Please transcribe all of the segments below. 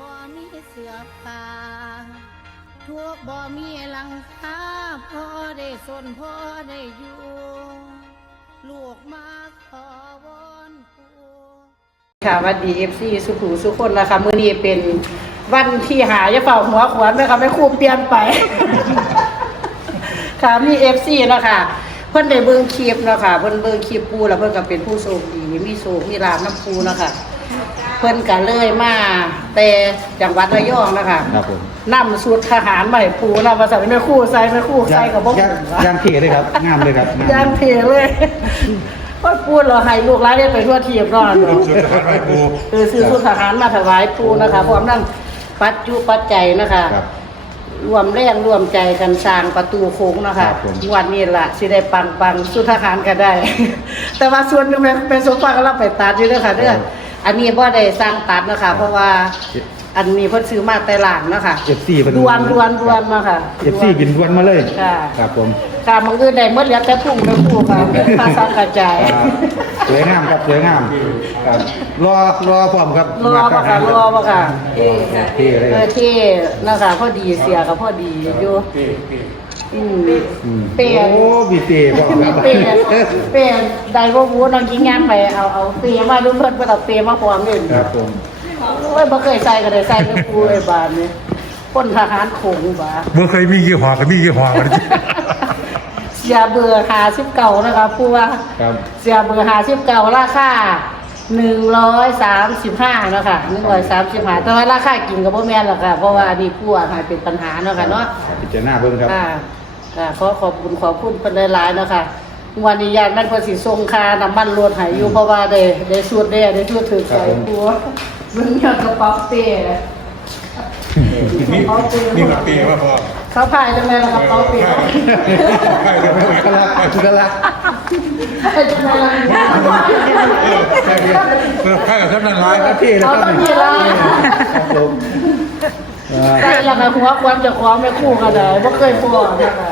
บ่มีเสื้อผ้าทุกข์บ่มีหลังคาพอได้สนพอได้อยู่ ลูกมาขอวอนปู่ค่ะวัสดีเอฟซีสุขุสุคนนะคะมื้อนี้เป็นวันที่หาจะเฝ้าหัวขวานไหมคะไม่ครู่เปลี่ยนไป ค่ะมีเอฟซีนะคะเพิ่นได้เบิ่งคลิปเนาะค่ะเพิ่นเบิ่งคลิปปูแล้วเพิ่นก็เป็นผู้โชคดีมีโชคมีลาภน้ำปูเนาะค่ะ พิ่นก็เลยมา แต่จังหวัดระยองเนาะคะครับผมนำสูตรทหารมาให้ปูนำมาใส่แม่ครู่ใส่แม่ครู่ใส่กับบ่ย่างถึงย่างเทเลยครับงามเลยครับงามย่างเทเลยพ่อปูเราให้ลูกหลานได้ไปทั่วทีบเนาะชุดทหารไหว้ครูคือซื้อสุทหารมาถวายปูนะคะพร้อมนั่งปัจจุปัจจัยนะคะครับรวมแรงรวมใจกันสร้างประตูโค้งนะคะครับผมวันนี้ล่ะสิได้ปังปังสุทหารก็ได้ แต่ว่าส่วนหนึงเป็นเป็นสมบัติก็รับไปตัดอยู่เด้อค่ะเด้อ อันนี้บ่ได้สร้างตัดนะคะเพราะว่าอันนี้เพิ่นซื้อมาแต่หลังนะคะเอฟซีเป็นดวนดวนดวนมาค่ะเอฟซีบินดวนมาเลยค่ะครับผมค่ะมันอื่นได้หมดเหลือแต่พุ่งไม่คู่ค่ะภาษากระจายครับสวยงามครับสวยงามครับรอรอพร้อมครับรอบ่ค่ะรอบ่ค่ะเท่เท่เลยเออที่นะคะพอดีเสียกับพอดีอยู่ อืมอืมเปลี่ยนโอ้บีเต้พร้อมครับเปลี่ยนเปลี่ยนได้บ่วูน้องกินงานไปเอาเอาเปลี่ยนมาดูเพิ่นเพิ่นเอาเปลี่ยนมาพร้อมเด่นครับผมโอ้ยบ่เคยใส่ก็ได้ใส่กับปูไอ้บานนี่คนทหารโขงบ่าเมื่อเคยมีกี่หัวก็มีกี่หัวมันเสียเบอร์59นะคะปูว่าครับเสียเบอร์59ราคา 135เนาะค่ะ135แต่ว่าราคากินก็บ่แม่นหรอกค่ะ เพราะว่าอันนี้ปูอาหารเป็นปัญหาเนาะค่ะเนาะพิจารณาเบิ่งครับค่ะค่ะขอขอบคุณขอบคุณเพิ่นหลายๆเนาะค่ะวันนี้ยานนั่นเพิ่นสิส่งค่าน้ำมันรถให้อยู่เพราะว่าได้ได้สูตรได้ได้สูตรถือใจปัวมันอยากกระเป๋าเป้เลยกระเป๋าเป้นี่มันปีว่าพอเขาพายจังได๋ล่ะกระเป๋าเป้ใช่เดี๋ยวไม่ไหวกลักกลัก พายจังได๋ล่ะใช่ใช่กับท่านนั้นร้ายเท่แล้วเอาครับต้องมีล่ะครับผมอ่าใส่แล้วก็หัวความจะของไม่คู่กันได้บ่เคยพอนะคะ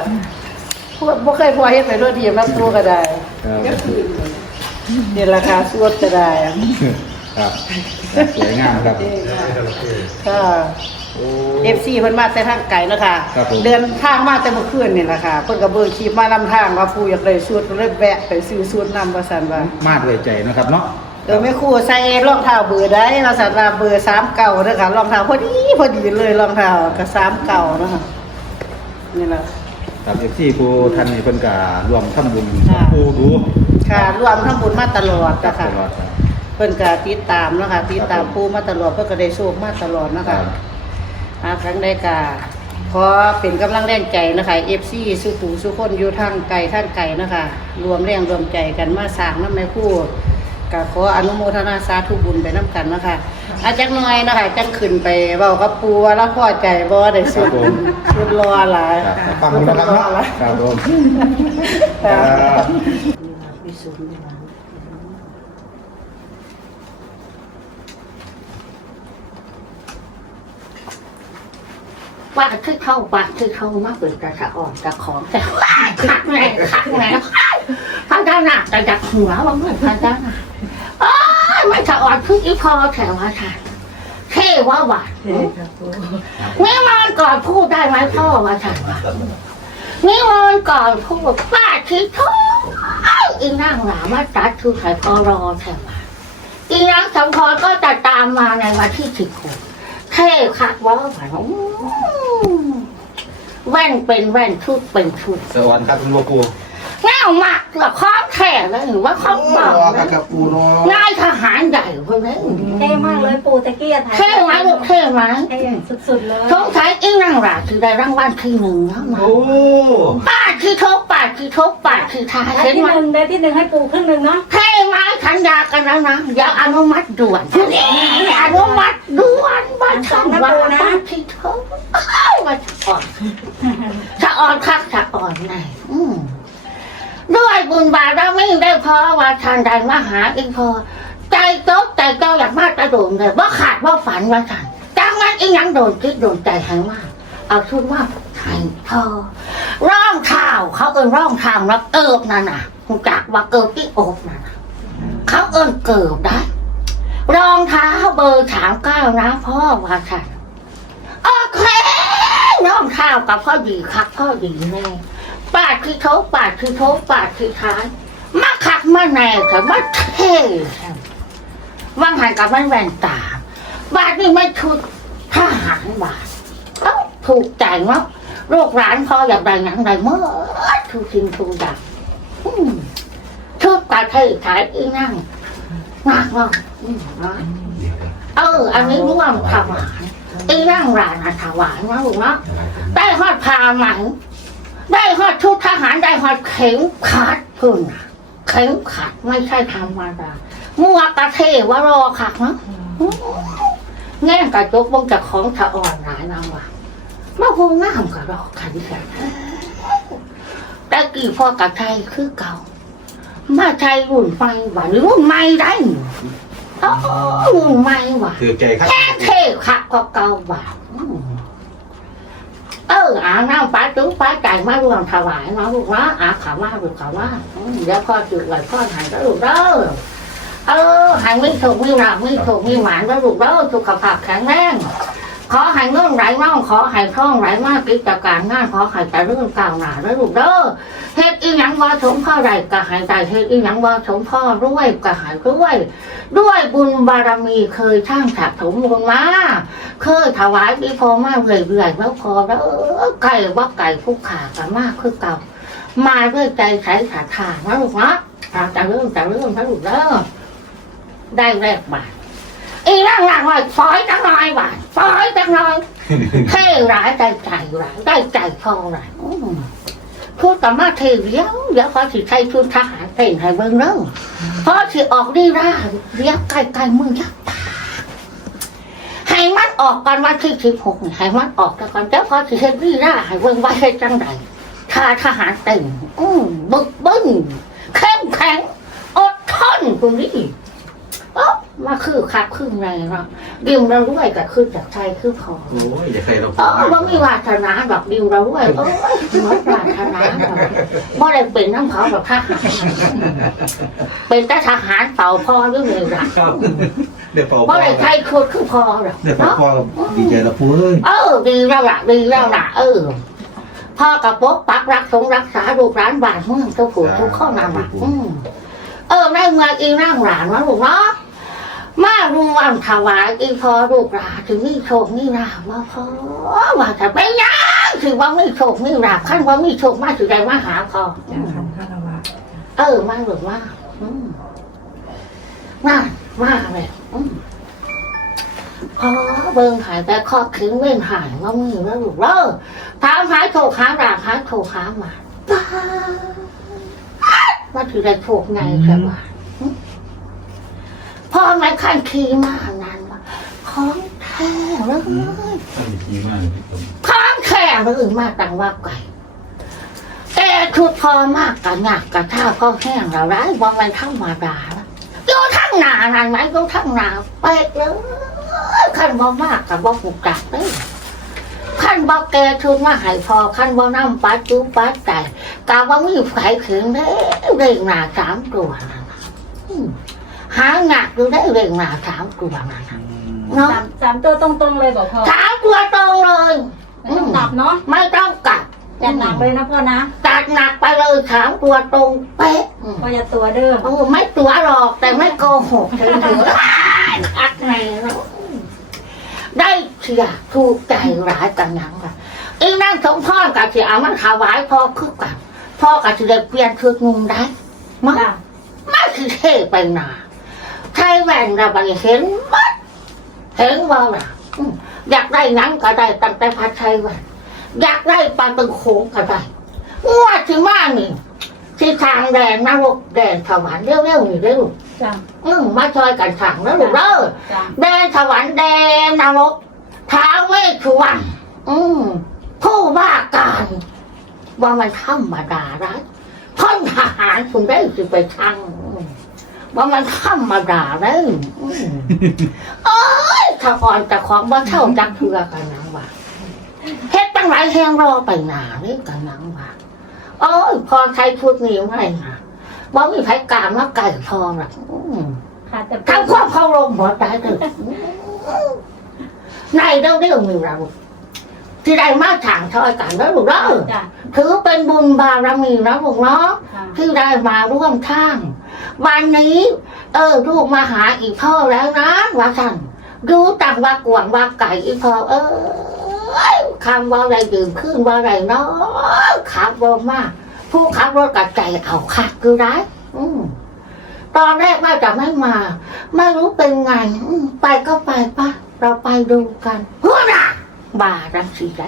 บ่เคยพอเฮ็ดไปด้วยทีมนักตัวก็ได้ครับนี่ราคาสวดก็ได้ครับสวยงามครับค่ะ โอ้ เอฟซีเพิ่นมาแต่ทางไกลเนาะค่ะ ครับผม เดินทางมาแต่เมื่อคืนนี่แหละค่ะ เพิ่นก็เบิ่งคลิปมานำทางว่าผู้อยากได้สูตรก็เลยแวะไปซื้อสูตรนำว่าซั่นว่ามาดเลยใจเนาะครับเนาะเออแม่ครูใส่รองเท้าเบอร์ได้ว่าซั่นว่าเบอร์3เก่าเด้อค่ะรองเท้าพอดีพอดีเลยรองเท้าก็3เก่าเนาะค่ะนี่ล่ะ ครับเอฟซีผู้ท่านนี่เพิ่นก็รวมทำบุญค่ะ ผู้ดูค่ะรวมทั้งบุญมาตลอดนะคะตลอดครับ เพิ่นก็ติดตามเนาะค่ะติดตามผู้มาตลอดเพิ่นก็ได้โชคมาตลอดเนาะครัคะบ หาครั้งได้กาขอเป็นกำลังแรงใจนะคะเอฟซีสุขูสุคนอยู่ทางไกลทางไกลนะคะ รวมแรงรวมใจกันมาสร้างน้ำแม่คู่ก็ขออนุโมทนาสาธุบุญไปน้ำกันนะคะ อาจักหน่อยนะคะจักขึ้นไปเบากับปูว่าแล้วพอใจบ่ได้สุดสุดรอหลายครับฟังคุณนะครับเนาะครับผม ครับ มีสุดมีหวัง ว่าคือเข้าปาคือเขามาเปิดกระสะอ่อนกระของแต่ว่าขักแรงขักแรงพันด้านหน้าแต่จากหัวว่าเหมือนพันด้านหน้าอ้ยไม่สะอ่อนคืออีพอแถวว่าค่ะเท่ว่าหวานนี่มันก่อนพูดได้ไหมพ่อว่าฉันว่านี่มันก่อนพูดป้าคิดทุกอีนั่งหนามาตัดคือไข่พอรอแถวว่าอีนางสมพรก็จะตามมาในวันที่สิบหก เท่คักว่าวานแว่นเป็นแว่นชุดเป็นชุด สวัสดีครับคุณโมกู แง่มากหรอข้อแข่แล้วหรือว่าข้อเปล่ากับกับปูโรนายทหารใหญ่คนนี้เท่มากเลยปูตะเกียบไทยเท่ไหมลูกเท่ไหมเท่สุดๆเลยสงสัยอีนั่งหลาคือได้รางวัลที่หนึ่งแล้วมั้งโอ้ป้าคือทบป้าคือทบป้าคือทายได้เห็นที่ไหมหนึ่งได้ที่หนึ่งให้ปูครึ่งหนึ่งเนาะเท่ไหมสัญญากันแล้วนะอย่าอนุมัติด่วนอนุมัติด่วนว่าฉันว่าป้าคือทบว่าจะอ่อนสะอ่อนคักสะอ่อนในอืมด้วย บุญบารมีได้พอว่าทานใดมาหาอีกพอ ใจโต๊ะใจเจ้าอยากมากระโดดเลยว่าขาดว่าฝันว่าฉันจังนั้นอีหยังโดนคิดโดนใจให้มากเอาชุดว่าไทยพอร่องเท้าเขาเอินร่องเท้าแล้วเกิบนั่นน่ะคุณจักว่าเกิบที่อกนั่นน่ะเขาเอินเกิบได้รองเท้าเบอร์สามเก้านะพ่อว่าฉันโอเครองเท้ากับพ่อดีคักพ่อดีแน่ ปาดที่โทปาดที่โทปาดที่ท้ายมาคักมาแน่แต่มาเท่ว่างหันกับมันแว่นตาบาทนี่ไม่ชุดทหารบาทเอ้าถูกใจเนาะลูกหลานพออยากได้หนังใดเมื่อทุกสิ่งทุกอย่างชุดตาเท่ขายอีนั่งนักเนาะอืมเนาะเออ อันนี้ร่วมถวายอีนั่งร้านอะถวายนะลูกเนาะได้ฮอดพาหม ได้ฮอดชุดทหารได้ฮอดเข็มขัดพึ่งน่ะเข็มขัดไม่ใช่ธรรมดามัวกระเทวารอขักเนาะแง่กระจกบงจากของถะอ่อนหลายนางว่ามาพูงน้ำกระรอกขันกันแต่กี่พ่อกระไทยคือเก่า มาไทยรุ่นใหม่หวานรุ่นใหม่ได้อ๋อรุ่นใหม่หวานคือใจครับแค่เท่ค่ะก็เก่าหวานอืม เอออาน้ำปลาจุ๊ป้าไก่มารวมถวายเนาะลูกนะอาขาว่าลูกขาว่าเดี๋ยวพ่อจุดไหวพ่อหายก็ลูกเด้อเออหายไม่ถูกไม่หลับไม่ถูกไม่หวานก็ลูกเด้อสุขภาพแข็งแรง ขอให้เงื่อนไหลน่องขอให้ท่องไหลมากกิจการงานขอให้แต่เรื่องก้าวหน้าแล้วลูกเด้อเฮ็ดอีหยังว่าสมพ่อใดก็ห้ได้เฮ็ดอีหยังว่าสมพ่อรวยก็ให้รวย ด้วยบุญบารมีเคยช่างสะสมบุญมาเคยถวายอีพอมากเลยเรื่อยแล้วพอแล้วไก่ว่าไก่ผู้ขากันมากคือเก่ามาด้วยใจใช้ศรัทธานะลูกนะเอาแต่เรื่องแต่เรื่องนะลูกเด้อได้แรกบาท อีร่างหลังไว่าฟอยจังหน่อยบาทฟอยจังหน่อยเท่ร้ายได้ใจร้ายได้ใจพองร้ายพูดกับมาเทเดียวเดี๋ยวพอสิใช้ชุดทหารเต้นให้เบิ่งเด้อพอสิออกดีร่าเรียกไกลไกลมือยักตาให้มันออกกันวันที่สิบหกให้มันออกกันก่อนเดี๋ยวพอสิเฮ็ดดีร่าให้เบิ่งไว่าเฮ็ดจังไดถ้าทหารเต้นอืมบึกบึ้งเข้มแข็งอดทนตรงนี้อ๊ะ มาคือคักคือไงเนาะดิวเราด้วยกับคือจากไทยคือพอโอ้ยอย่าใครเราเออว่ามีวาสนาดอกดิวเราด้วยเออเหมือนวาสนาดอกบ่ได้เป็นน้ำเผาแบบทหารเป็นแต่ทหารเป่าพอหรือไงล่ะครับเดี๋ยวเป่าบ่ได้ใครคุดคือพอหรอกเดี๋ยวเป่าเนาะพอดีใจละปุ้ยเออดีแล้วล่ะดีแล้วล่ะเออพ่อกับปกปักรักสงรักษาลูกร้านบ้านเมืองทุกผู้ทุกข้อนำอะอืมเออในเมืองอีนั่งหลานวะลูกเนาะ มารวมถวายอีพอลูกหลานถึงนี่โชคนี่ราบว่าพอว่าจะไปยังถือว่าไม่โชคนี่ราบขั้นว่าไม่โชคมาถือใจมาหาพออืมเออมาหรือว่ามามาเลยพอเบิ่งหายแต่ข้อขึ้นเว้นหายว่ามีแล้วลูกเด้อถามหายโชคหาราบหายโชคหามาป้ามาถือได้โชคไงใช่ไหม พ่อไม่คันขี่มานานว่าของแท้เลยท่านดีมากเลยพี่ผมของแท้เลยมากตังว่าไก่แต่ชุดพอมากกันหนักกับท่าก็แห้งแล้วไรว่ามันธรรมดาแล้วอยู่ทั้งหนานั่นไหมอยู่ทั้งหนาเป๊ะเลยขั้นบ่มากกับบ่ผูกจักเลยขั้นบ่แกชุดมาหายพอขั้นบ่น้ำปัดจุปัดใจกาว่ามีไฟเข็งเด้เร่งหนาสามตัวนะ หาหนักอยู่ได้เร่งหนาสามตัวนั่นน่ะเนาะสามสามตัวตรงๆเลยบอกพ่อสามตัวตรงเลยไม่ต้องกลับเนาะไม่ต้องกลับจัดหนักเลยนะพ่อนะตัดหนักไปเลยสามตัวตรงเป๊ะอืมพ่ออย่าตัวเด้อโอ้ไม่ตัวหรอกแต่ไม่โกหกถึงถึงอัดไงแล้วได้เสียถูกใจร้ายกันยังล่ะอีนั่งสมพ่อกับเสียเอามันถวายพ่อคือกันพ่อกับสิได้เปลี่ยนชุดงุงได้มั้งจ้ะมาคือเท่ไปหนาใช่แว่นเราไปเห็นมัดเห็นว่าล่ะอืมอยากได้หนังก็ได้ตั้งแต่พัดชัยแว่นอยากได้ปลาตึงโขงก็ได้งวดที่ว่านี่ที่ทางแดนนรกแดนสวรรค์เร็วๆนี่เร็วจ้ะอืมมาช่วยกันสั่งแล้วลูกเด้อจ้ะแดนสวรรค์แดนนรกท้าวเวสสุวรรณอืมผู้ว่าการว่ามันธรรมดาไรพ่นทหารคุณได้สิไปชังอืม ว่ามันธรรมดาได้อืมเอ้ยถ้าอ่อนแต่ของว่าเท่าจักเทือกันนังว่าเฮ็ดตั้งหลายแหงรอไปหนานี่กันนังว่าโอ้ยพอใช้ชุดนี้ไม่นะว่ามีไผกล้ามมาไก่พอหรอกอืมค่ะแต่ทำความเคารพหมดได้เลยในเรื่องเรื่องมีเราที่ได้มาถางทอยกันแล้วลูกเนาะจ้ะถือเป็นบุญบารมีนะลูกเนาะค่ะที่ได้มาร่วมข้าง วันนี้ เออลูกมาหาอีกพ่อแล้วนะว่าสั่นดูต่างว่ากวางว่าไก่อีกพ่อเออคำว่าอะไรดื่มขึ้นว่าอะไรเนาะขับรถมาก ผู้ขับรถกับใจเอาคักคือไรอืมตอนแรกว่าจะไม่มา ไม่รู้เป็นไง ไปก็ไปปะเราไปดูกันเพื่อนะบารังสีไร